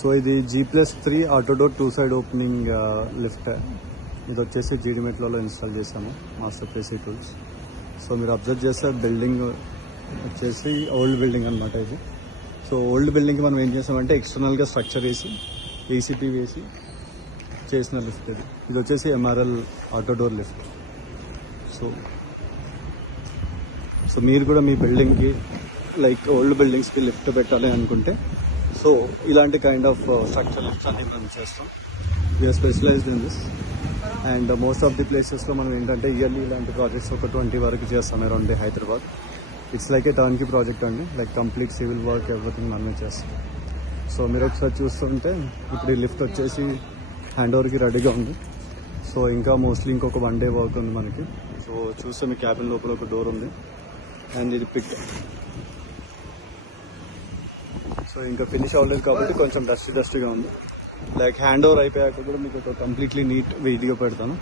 So ఇది G+3 auto door 2 side opening lift. ఇది వచ్చేసి జీడీ మెట్లలో ఇన్స్టాల్ చేసాము మాస్టర్ PC టూల్స్. సో మీరు అబ్జర్వ్ చేస్తే బిల్డింగ్ వచ్చేసి ఓల్డ్ బిల్డింగ్ అనమాట ఇది. సో ఓల్డ్ బిల్డింగ్కి మనం ఏం చేసామంటే ఎక్స్టర్నల్గా స్ట్రక్చర్ వేసి ACP వేసి చేసిన లిఫ్ట్ ఇది. ఇది వచ్చేసి MRL auto door lift. So మీరు కూడా మీ బిల్డింగ్కి లైక్ ఓల్డ్ బిల్డింగ్స్కి లిఫ్ట్ పెట్టాలి అనుకుంటే సో ఇలాంటి కైండ్ ఆఫ్ స్ట్రక్చర్ లిఫ్ట్స్ అన్ని మనం చేస్తాం. We are specialized in this. And most of the ప్లేసెస్లో మనం ఏంటంటే ఇయర్లీ ఇలాంటి ప్రాజెక్ట్స్ ఒక 20 వరకు చేస్తాం around Hyderabad. It's like a turnkey project అండి, like complete civil work everything మనమే చేస్తాం. సో మీరు ఒకసారి చూస్తుంటే ఇప్పుడు ఈ లిఫ్ట్ వచ్చేసి హ్యాండ్ ఓవర్కి రెడీగా ఉంది. సో ఇంకా మోస్ట్లీ ఇంకొక 1 డే వర్క్ ఉంది మనకి. సో చూస్తే మీ క్యాబిన్ లోపల ఒక డోర్ ఉంది అండ్ ఇది పిక్. సో ఇంకా ఫినిష్ అవ్వలేదు కాబట్టి కొంచెం డస్టీగా ఉంది. లైక్ హ్యాండ్ ఓవర్ అయిపోయాక కూడా మీకు ఒక కంప్లీట్లీ నీట్ వీడియో పెడతాను.